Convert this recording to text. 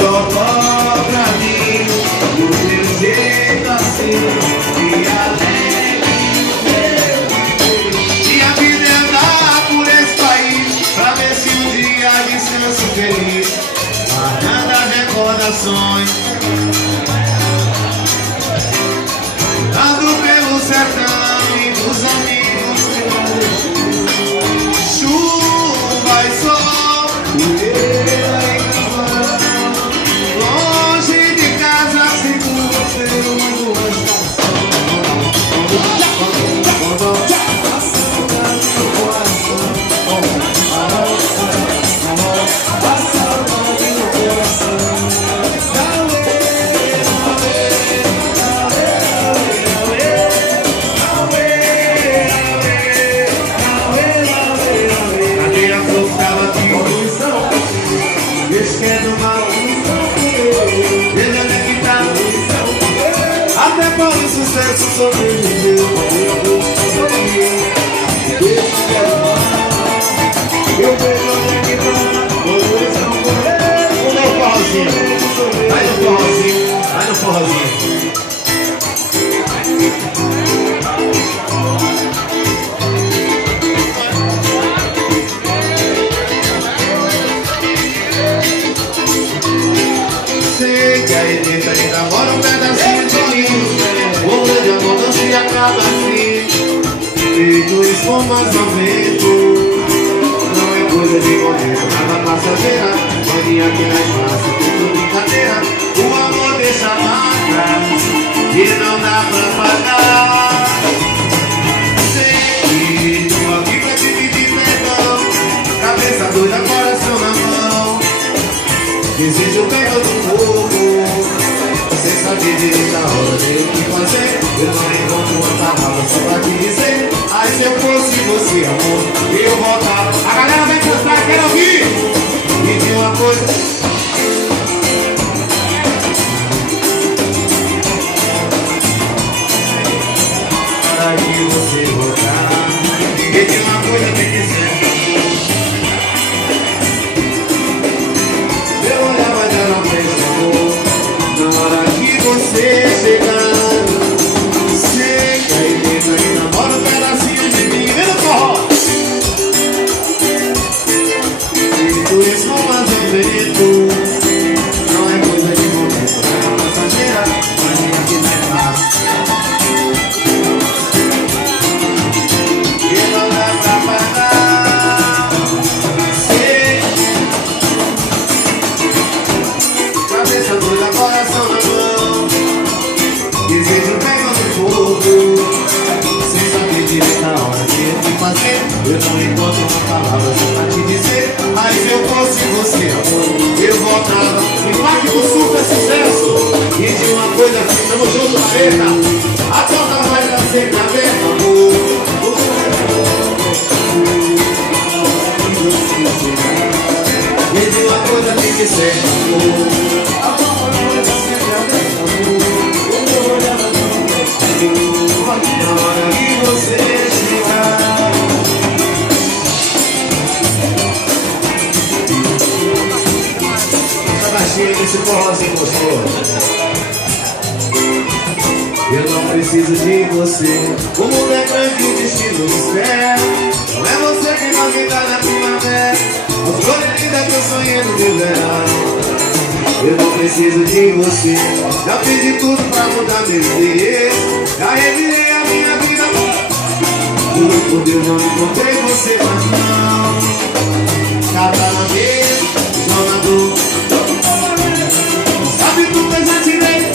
só pra mim, do teu jeito assim, e alegre. E a vida é andar por esse país, pra ver se um dia descanso feliz, guardando as recordações. Ando pelo sertão e dos amigos, chuva e sol, poeira e carvão, longe de casa seguro pelo uma estação. Passando no coração, passando no coração. Esquerdo mal, veja onde é que tá. Até para o sucesso sobreviveu. Eu vejo onde é que tá. Vamos dar um forrozinho. Vai no forrozinho. Vai no forrozinho. Sei que aí dentro ainda mora um pedacinho de mim. O grande amor não se acaba assim, feito espumas ao vento. Não é coisa de momento, nada passageira. Mania que na massa, tudo brincadeira. O amor deixa marcas que não dá pra pagar. Sei que tô aqui pra te pedir perdão, cabeça doida, coração na mão. Desejo bem todo pouco, sem saber direito a hora de o que fazer. Eu não encontro uma palavra só pra te dizer. Ai, se eu fosse você, amor, eu voltava. A galera vai cantar, quero ouvir. E de uma coisa, para que você voltar. E de uma coisa tem que ser. Na hora que você chegar, sei que aí dentro ainda mora um pedacinho de mim. Vem no forró! Feito espumas ao vento, não é coisa de momento, é uma passageira, mas nem aqui não é fácil. E não dá pra pagar. Sei, cabeça doida, coração na mão. Desejo pegando fogo, sem saber direito a hora de o que fazer. Eu não encontro uma palavra só pra te dizer. Mas se eu fosse você, amor, eu voltava. Impacto do Sul é sucesso. E de uma coisa assim, tamo junto na letra. A toca vai dar sempre aberta, amor. E de uma coisa tem que ser, amor. Na hora que você chegar, tá baixinho esse forrozinho gostoso. Eu não preciso de você, o mundo é grande e o destino me espera. Não é você que vai me dar na primavera, as flores lindas que eu sonhei no verão. Eu não preciso de você, já fiz de tudo pra mudar meu endereço. Já revirei a minha vida, juro por Deus não encontrei você, mas não. Cada